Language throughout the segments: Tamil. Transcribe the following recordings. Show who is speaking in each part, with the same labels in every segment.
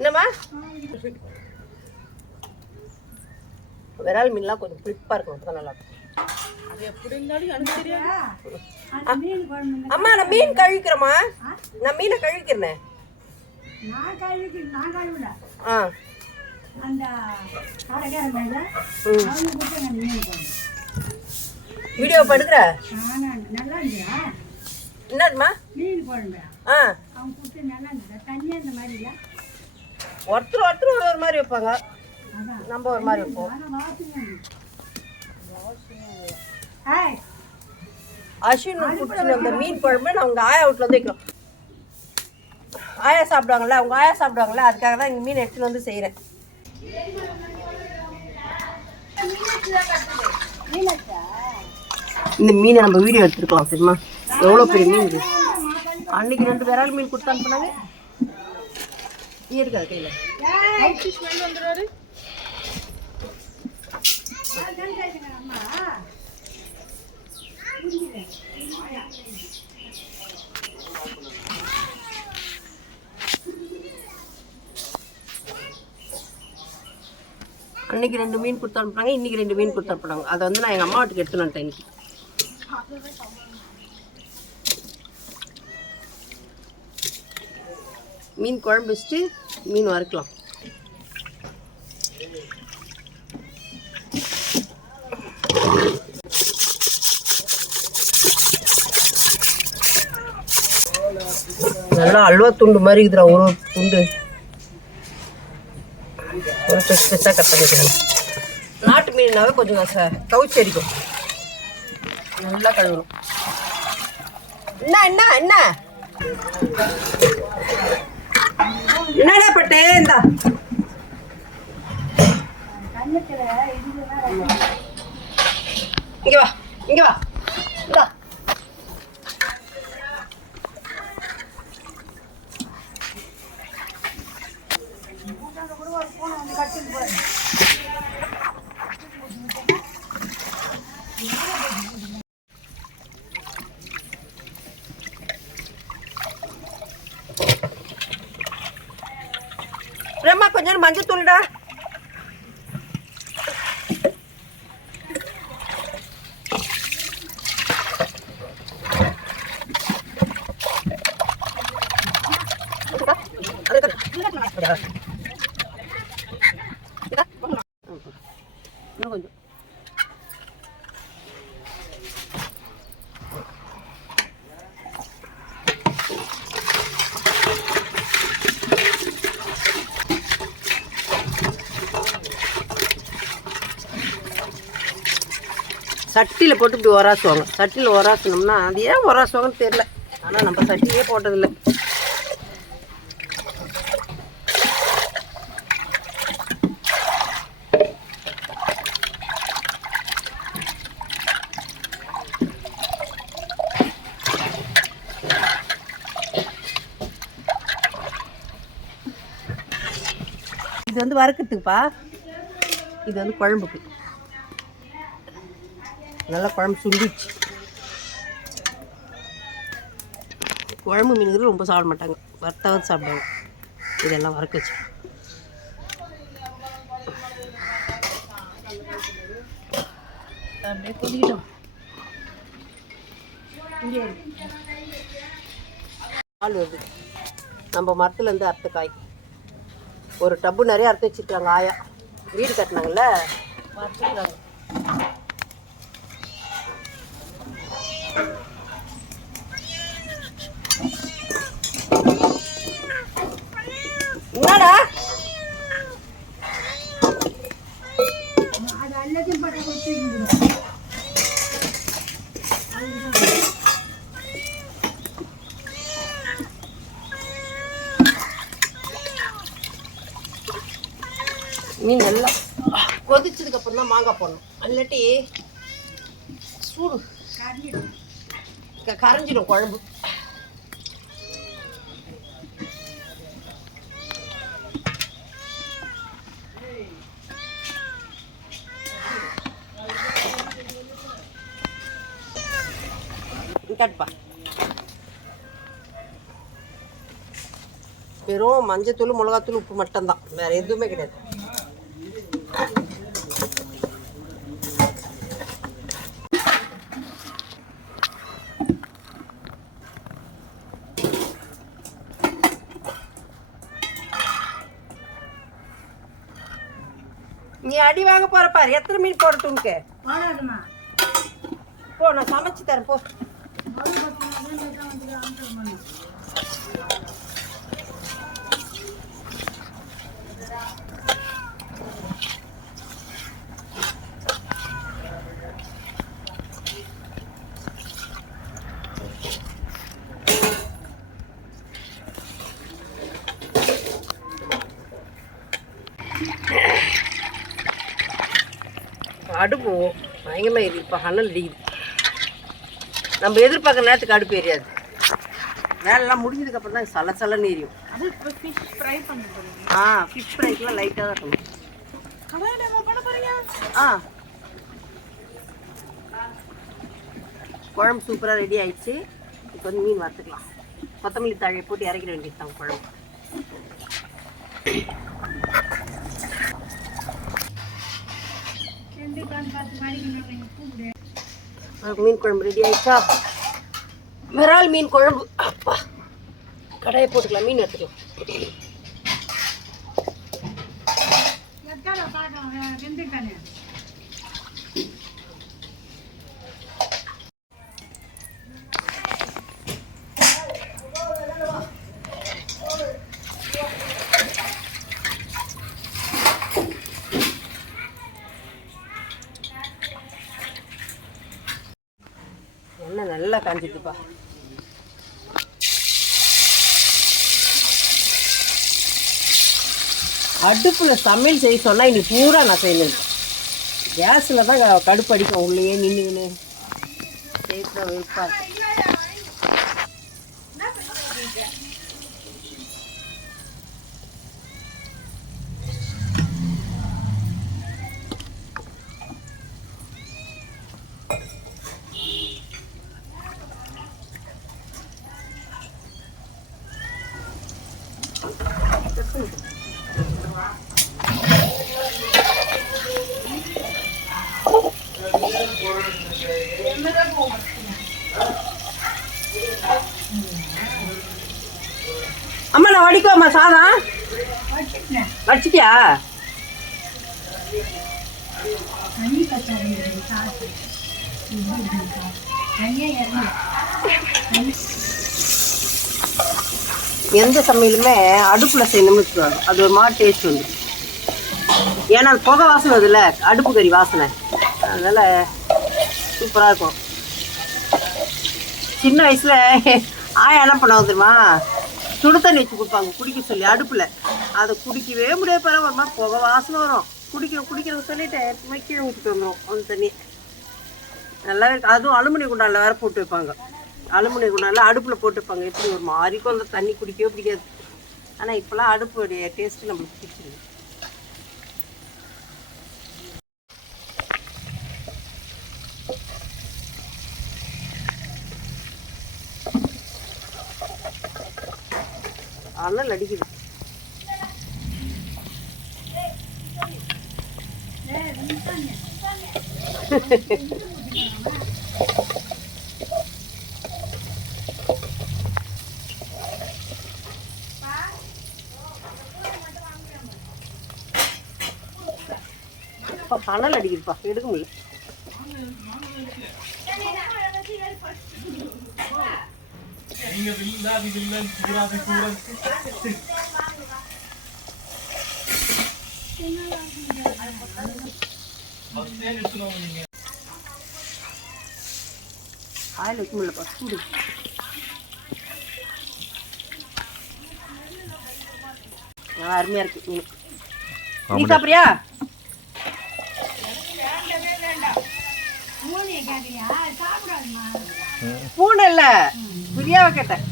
Speaker 1: என்னம்மா? விரால் மீன்லாம் கொஞ்சம் புளிப்பாக இருக்கும் அப்பதான் நல்லா இருக்கும்.
Speaker 2: அது எப்படி இருந்தாலும் எனக்கு தெரியாது.
Speaker 3: அந்த மீன் குழம்பு
Speaker 1: அம்மா நான் மீன் கழுவிக்கிறேம்மா. நான் மீனை கழுவிக்கிறேனே. ஆ. வீடியோ படுக்கிற என்னதும்மா?
Speaker 3: மீன் குழம்பு.
Speaker 1: ஆ.
Speaker 3: அவங்க நல்லா தண்ணியாக இந்த மாதிரி இல்லை?
Speaker 1: ஒருத்தர் ஒருத்தர் ஒரு ஒரு மாதிரி வைப்பாங்க. நம்ம ஒரு மாதிரி வைப்போம். அஸ்வின் குடிச்சு அந்த மீன் குழம்பு நான் உங்கள் ஆயா வீட்டில் வந்து வைக்கிறோம் ஆயா சாப்பிடுவாங்கல்ல அவங்க ஆயா சாப்பிடுவாங்கல்ல அதுக்காக தான் இங்கே மீன் எடுத்துன்னு வந்து செய்கிறேன் இந்த மீனை நம்ம வீடியோ எடுத்துருக்கலாம் தெரியுமா? எவ்வளோ பெரிய மீன் இது? அன்னைக்கு ரெண்டு விரால் மீன் கொடுத்து அனுப்புனாங்க. நீ இருக்காது கையில்.
Speaker 2: வந்துடுவாரு
Speaker 1: அன்னைக்கு ரெண்டு மீன் கொடுத்து அனுப்புனாங்க இன்னைக்கு ரெண்டு மீன் கொடுத்து அனுப்புனாங்க. அதை வந்து நான் எங்கள் அம்மா வீட்டுக்கு எடுத்துன்னு வந்துட்டேன் இன்னைக்கு. மீன் குழம்பு வச்சுட்டு மீன் வறுக்கலாம். நல்லா அல்வா துண்டு மாதிரி இருக்குதுடா ஒரு ஒரு துண்டு. ஒரு பெருசு பெருசாக கட் பண்ணிக்கிறேன் நாட்டு மீன்னாவே கொஞ்சம் சார் கவுச்சி அடிக்கும். நல்லா கழுவணும். என்ன என்ன என்ன? என்னடா பட்டே? இந்தா. இங்க வா இங்க வா. இந்தா. பிரம்மா lanjut tuh lidah சட்டியில் போட்டு இப்படி ஒராசுவாங்க சட்டியில் ஒராசனம்னா அது ஏன் ஒராசுவாங்கன்னு தெரில ஆனால் நம்ம சட்டியே போட்டதில்லை. இது வந்து வறுக்கிறதுக்குப்பா. இது வந்து குழம்புக்கு. நல்லா குழம்பு சுண்டிச்சு குழம்பு மீனுங்கிறது ரொம்ப சாப்பிட மாட்டாங்க. வறுத்தாவது சாப்பிடுவாங்க. இதெல்லாம் வறுக்க வச்சு அப்படியே கொதிக்கிட்டோம். பால் வருது. நம்ம மரத்துலேருந்து அறுத்த காய். ஒரு டப்பு நிறைய அறுத்து வச்சுருக்காங்க ஆயா. வீடு கட்டினாங்கல்ல? வறுத்துருக்காங்க என்னடா
Speaker 3: அது எல்லாத்தையும் பட்ட கொடுத்து
Speaker 1: மீன் நல்லா கொதிச்சதுக்கு அப்புறம் தான் மாங்காய் போடணும் இல்லாட்டி சூடு க- கரைஞ்சிடும் குழம்பு. கட்பா வெறும் மஞ்சத்தூள் மிளகாத்தூள் உப்பு மட்டும்தான். வேற எதுவுமே கிடையாது. நீ அடி வாங்க போற பாரு. எத்தனை மீன் போடட்டும்க்கு
Speaker 3: போடாதுமா
Speaker 1: போ நான் சமைச்சு தரேன் போ
Speaker 3: ஒரு பத்து நாள் லேட்டாக வந்து ஆன்சர் பண்ணு
Speaker 1: அடுப்பு பயங்கரமாக எரியுது. இப்போ அனல் அடிக்குது நம்ம எதிர்பார்க்குற நேரத்துக்கு அடுப்பு எரியாது. வேலைலாம் முடிஞ்சதுக்கப்புறம் தான் சல சலன்னு எரியும்.
Speaker 2: அது இப்போ ஃபிஷ் ஃப்ரை பண்ண போறீங்க.
Speaker 1: ஆ ஃபிஷ் ஃப்ரைக்கெலாம் லைட்டாக தான் இருக்கணும்.
Speaker 2: போறீங்க?
Speaker 1: ஆ. குழம்பு சூப்பராக ரெடி ஆயிடுச்சு. இப்போ வந்து மீன் வறுத்துக்கலாம். கொத்தமல்லி தழையை போட்டு இறக்கிட வேண்டியது தான் குழம்பு
Speaker 3: ரெண்டு கால் பத்து மணிக்கு நான் கூப்பிடு
Speaker 1: ஆ, மீன் குழம்பு ரெடி ஆயிடுச்சா? விரால் மீன் குழம்பு. அப்பா கடாயை போட்டுக்கலாம் மீன் எடுத்துக்கலாம்.
Speaker 3: எத்தனை பார்க்கலாம் வெந்துட்டானே
Speaker 1: எண்ணெய் நல்லா காஞ்சிட்டுப்பா அடுப்பில் சமையல் செய்ய சொன்னால் இன்னைக்கு பூரா நான் செய்யணும் கேஸில் தான் க- கடுப்பு அடிக்கும். உள்ளேயே நின்றுக்கின்னு செய்ய வெறுப்பாக இருக்கும் அம்மா நான் வடிக்கோம்மா சாதம்
Speaker 3: அடிச்சிட்டியா
Speaker 1: எந்த சமையலுமே அடுப்பில் செய்யணும்னு வச்சுக்கோங்க. அது ஒரு மாதிரி டேஸ்ட் வந்து ஏன்னா அது புகை வாசனை வருதுல்ல அடுப்பு கறி வாசனை. அதனால் சூப்பராக இருக்கும். சின்ன வயசில் ஆயா என்ன பண்ணுவோம் தெரியுமா? சுடு தண்ணி வச்சு கொடுப்பாங்க. குடிக்க சொல்லி அடுப்பில். அதை குடிக்கவே முடியாது பாரு புகை வாசனை வரும். குடிக்கிறோம் குடிக்கிறோம் சொல்லிட்டு எப்பவுமே கீழே ஊற்றிட்டு வந்துடும் அந்த தண்ணி. நல்லாவே இருக்கு. அதுவும் அலுமினிய குண்டானில் வேறு போட்டு வைப்பாங்க. அலுமினிய குண்டானில் அடுப்பில் போட்டு வைப்பாங்க. எப்படி ஒரு மாதிரிக்கும் அந்த தண்ணி குடிக்கவே பிடிக்காது. ஆனால் இப்போலாம் அடுப்புடைய டேஸ்ட்டு நம்மளுக்கு பிடிச்சிருக்கு. அனல் அடிக்குது அப்பா, அனல் அடிக்குதுப்பா எடுக்க முடியல ஆயில் வைக்க முடியலப்பா சூடு. ஆ, அருமையா இருக்கு நீ சாப்பிட்றியா?
Speaker 3: சாப்பிடாதுமா?
Speaker 1: பூனை இல்ல. பிரியாவை கேட்டேன்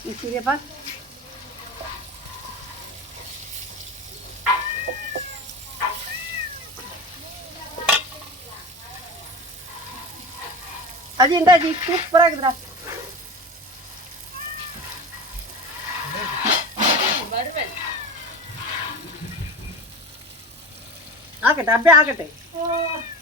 Speaker 1: நீ சரியாப்பா
Speaker 2: அது எங்க அது
Speaker 1: आगे अब्बे आगे
Speaker 2: हाँ।